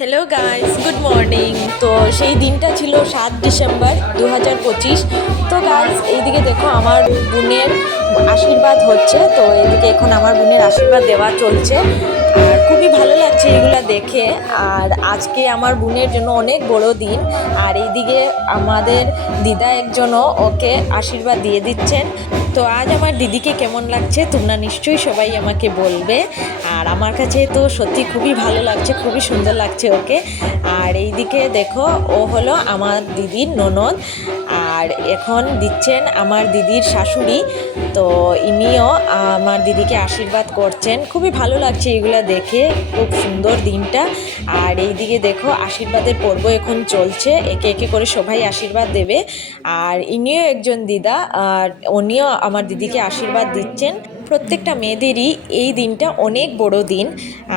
Hello guys, good morning. তো সেই দিনটা ছিল 7 ডিসেম্বর 2025। তো গাইস, এইদিকে দেখো আমার বোনের আশীর্বাদ হচ্ছে। তো এইদিকে এখন আমার বোনের আশীর্বাদ দেওয়া চলছে, আর খুবই ভালো লাগছে এগুলা দেখে। আর আজকে আমার বোনের জন্য অনেক বড় দিন। আর এইদিকে আমাদের দিদা একজনও ওকে আশীর্বাদ দিয়ে দিচ্ছেন। তো আজ আমার দিদিকে কেমন লাগছে তোমরা নিশ্চয়ই সবাই আমাকে বলবে। আর আমার কাছে তো সত্যি খুবই ভালো লাগছে, খুবই সুন্দর লাগছে ওকে। আর এইদিকে দেখো, ও হলো আমার দিদির ননদ, আর এখন দিচ্ছেন আমার দিদির শাশুড়ি। তো ইনিও আমার দিদিকে আশীর্বাদ করছেন। খুবই ভালো লাগছে এগুলা দেখে, খুব সুন্দর দিনটা। আর এইদিকে দেখো আশীর্বাদের পর্ব এখন চলছে, একে একে করে সবাই আশীর্বাদ দেবে। আর ইনিও একজন দিদা, আর উনিও আমার দিদিকে আশীর্বাদ দিচ্ছেন। প্রত্যেকটা মেয়েদেরই এই দিনটা অনেক বড় দিন,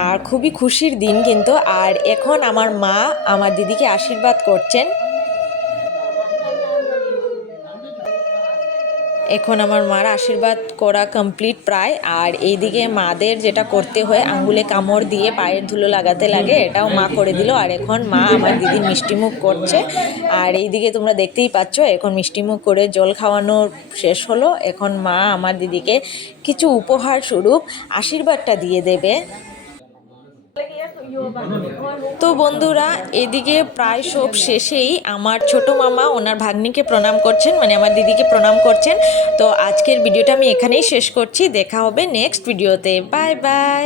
আর খুবই খুশির দিন কিন্তু। আর এখন আমার মা আমার দিদিকে আশীর্বাদ করছেন। এখন আমার মার আশীর্বাদ করা কমপ্লিট প্রায়। আর এইদিকে মাদের যেটা করতে হয়, আঙ্গুলে কামড় দিয়ে পায়ের ধুলো লাগাতে লাগে, এটাও মা করে দিল। আর এখন মা আমার দিদির মিষ্টিমুখ করছে। আর এইদিকে তোমরা দেখতেই পাচ্ছ, এখন মিষ্টিমুখ করে জল খাওয়ানো শেষ হলো। এখন মা আমার দিদিকে কিছু উপহার স্বরূপ আশীর্বাদটা দিয়ে দেবে। তো বন্ধুরা, এদিকে প্রায় সব শেষেই আমার ছোট মামা ওনার ভাগ্নিকে প্রণাম করছেন, মানে আমার দিদিকে প্রণাম করছেন। তো আজকের ভিডিওটা আমি এখানেই শেষ করছি। দেখা হবে নেক্সট ভিডিওতে। Bye bye.